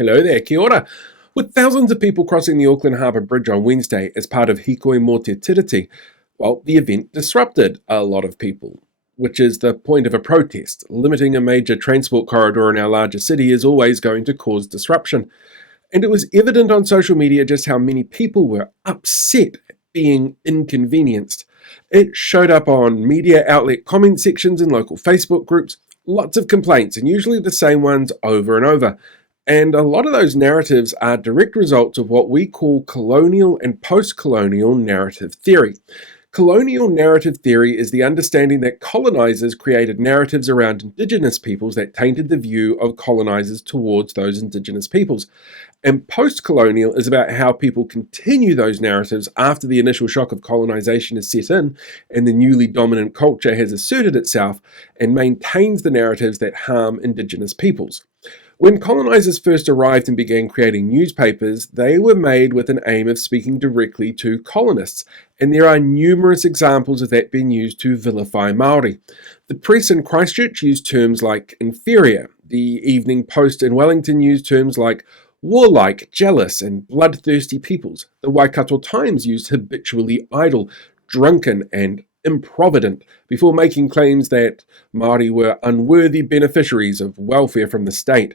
Hello there, kia ora. With thousands of people crossing the Auckland Harbour Bridge on Wednesday as part of Hikoi Mō Te Tiriti, well, the event disrupted a lot of people, which is the point of a protest. Limiting a major transport corridor in our larger city is always going to cause disruption. And it was evident on social media just how many people were upset at being inconvenienced. It showed up on media outlet comment sections in local Facebook groups, lots of complaints, and usually the same ones over and over. And a lot of those narratives are direct results of what we call colonial and post-colonial narrative theory. Colonial narrative theory is the understanding that colonizers created narratives around indigenous peoples that tainted the view of colonizers towards those indigenous peoples. And post-colonial is about how people continue those narratives after the initial shock of colonization is set in and the newly dominant culture has asserted itself and maintains the narratives that harm indigenous peoples. When colonizers first arrived and began creating newspapers, they were made with an aim of speaking directly to colonists, and there are numerous examples of that being used to vilify Māori. The press in Christchurch used terms like inferior. The Evening Post in Wellington used terms like warlike, jealous, and bloodthirsty peoples. The Waikato Times used habitually idle, drunken, and improvident before making claims that Māori were unworthy beneficiaries of welfare from the state.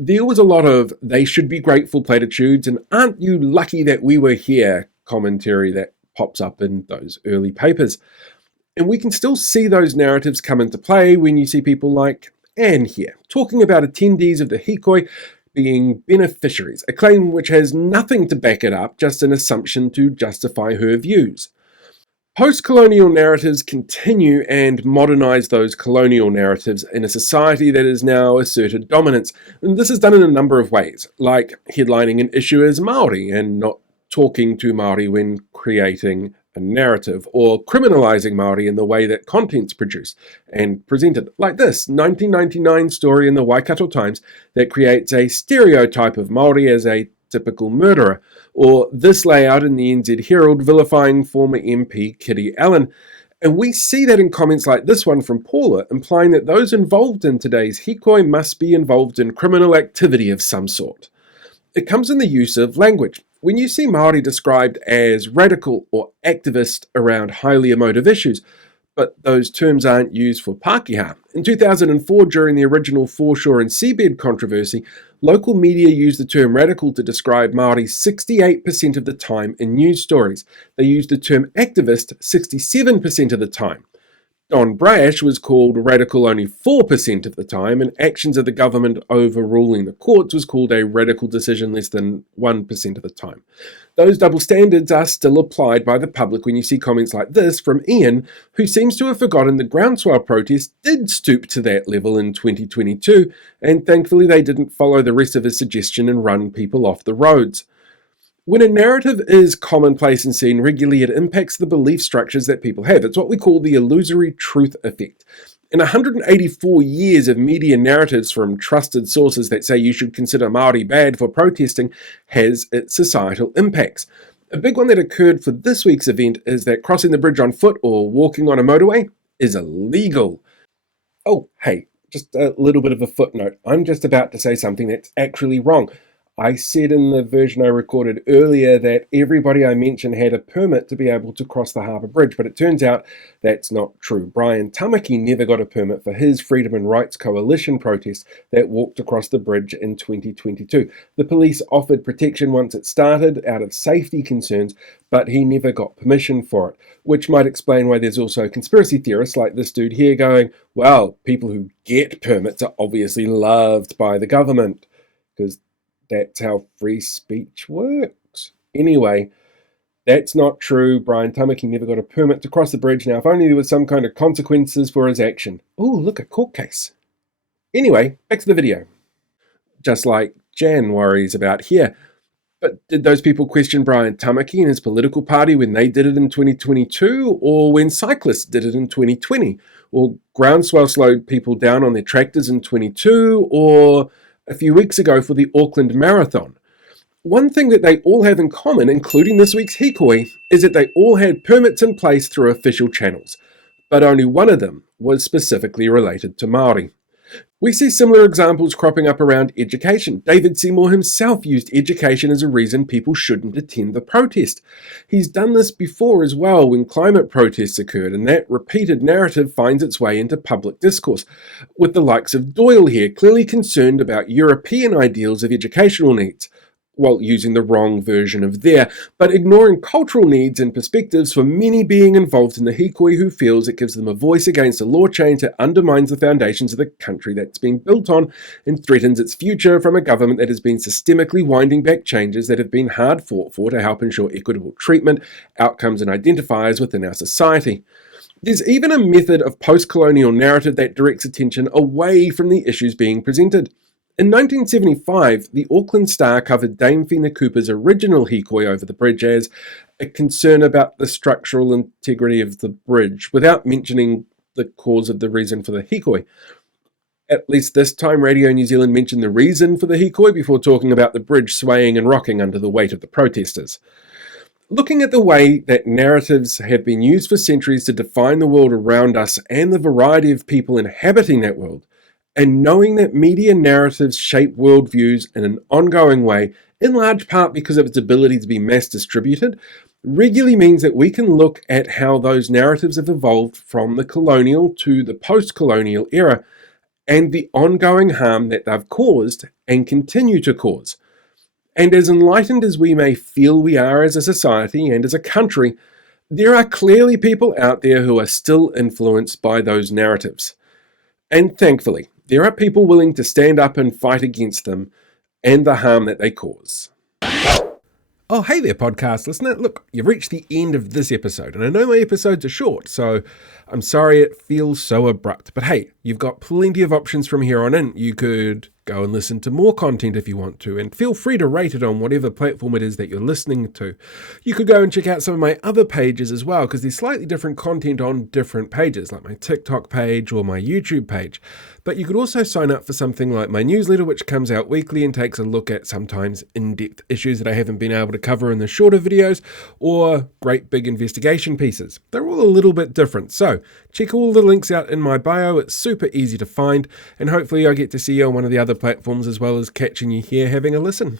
There was a lot of "they should be grateful" platitudes and "aren't you lucky that we were here" commentary that pops up in those early papers. And we can still see those narratives come into play when you see people like Anne here, talking about attendees of the Hikoi being beneficiaries, a claim which has nothing to back it up, just an assumption to justify her views. Post-colonial narratives continue and modernize those colonial narratives in a society that has now asserted dominance. And this is done in a number of ways, like headlining an issue as Māori and not talking to Māori when creating a narrative, or criminalizing Māori in the way that content's produced and presented, like this 1999 story in the Waikato Times that creates a stereotype of Māori as a typical murderer, or this layout in the NZ Herald vilifying former MP Kitty Allen. And we see that in comments like this one from Paula, implying that those involved in today's Hikoi must be involved in criminal activity of some sort. It comes in the use of language. When you see Māori described as radical or activist around highly emotive issues, but those terms aren't used for Pākehā. In 2004, during the original foreshore and seabed controversy, local media used the term radical to describe Māori 68% of the time in news stories. They used the term activist 67% of the time. Don Brash was called radical only 4% of the time, and actions of the government overruling the courts was called a radical decision less than 1% of the time. Those double standards are still applied by the public when you see comments like this from Ian, who seems to have forgotten the groundswell protest did stoop to that level in 2022, and thankfully they didn't follow the rest of his suggestion and run people off the roads. When a narrative is commonplace and seen regularly, it impacts the belief structures that people have. It's what we call the illusory truth effect. In 184 years of media narratives from trusted sources that say you should consider Māori bad for protesting has its societal impacts. A big one that occurred for this week's event is that crossing the bridge on foot or walking on a motorway is illegal. Oh, hey, just a little bit of a footnote. I'm just about to say something that's actually wrong. I said in the version I recorded earlier that everybody I mentioned had a permit to be able to cross the harbour bridge, but it turns out that's not true. Brian Tamaki never got a permit for his Freedom and Rights Coalition protest that walked across the bridge in 2022. The police offered protection once it started out of safety concerns, but he never got permission for it, which might explain why there's also conspiracy theorists like this dude here going, well, people who get permits are obviously loved by the government, because that's how free speech works. Anyway, that's not true. Brian Tamaki never got a permit to cross the bridge. Now, if only there was some kind of consequences for his action. Oh, look, a court case. Anyway, back to the video. Just like Jan worries about here. But did those people question Brian Tamaki and his political party when they did it in 2022, or when cyclists did it in 2020? Or groundswell slowed people down on their tractors in 22, or a few weeks ago for the Auckland Marathon? One thing that they all have in common, including this week's Hikoi, is that they all had permits in place through official channels, but only one of them was specifically related to Māori. We see similar examples cropping up around education. David Seymour himself used education as a reason people shouldn't attend the protest. He's done this before as well when climate protests occurred, and that repeated narrative finds its way into public discourse, with the likes of Doyle here clearly concerned about European ideals of educational needs, while using the wrong version of there, but ignoring cultural needs and perspectives for many being involved in the hikoi who feels it gives them a voice against a law change that undermines the foundations of the country that's been built on and threatens its future from a government that has been systemically winding back changes that have been hard fought for to help ensure equitable treatment, outcomes and identifiers within our society. There's even a method of post-colonial narrative that directs attention away from the issues being presented. In 1975, the Auckland Star covered Dame Whina Cooper's original hikoi over the bridge as a concern about the structural integrity of the bridge, without mentioning the cause of the reason for the hikoi. At least this time, Radio New Zealand mentioned the reason for the hikoi before talking about the bridge swaying and rocking under the weight of the protesters. Looking at the way that narratives have been used for centuries to define the world around us and the variety of people inhabiting that world, and knowing that media narratives shape worldviews in an ongoing way, in large part because of its ability to be mass distributed, regularly means that we can look at how those narratives have evolved from the colonial to the post-colonial era, and the ongoing harm that they've caused and continue to cause. And as enlightened as we may feel we are as a society and as a country, there are clearly people out there who are still influenced by those narratives. And thankfully, there are people willing to stand up and fight against them and the harm that they cause. Oh, hey there, podcast listener. Look, you've reached the end of this episode, and I know my episodes are short, so I'm sorry it feels so abrupt. But hey, you've got plenty of options from here on in. You could go and listen to more content if you want to, and feel free to rate it on whatever platform it is that you're listening to. You could go and check out some of my other pages as well, because there's slightly different content on different pages, like my TikTok page or my YouTube page. But you could also sign up for something like my newsletter, which comes out weekly and takes a look at sometimes in-depth issues that I haven't been able to cover in the shorter videos, or great big investigation pieces. They're all a little bit different, so check all the links out in my bio. It's super easy to find, and hopefully I get to see you on one of the other platforms as well as catching you here having a listen.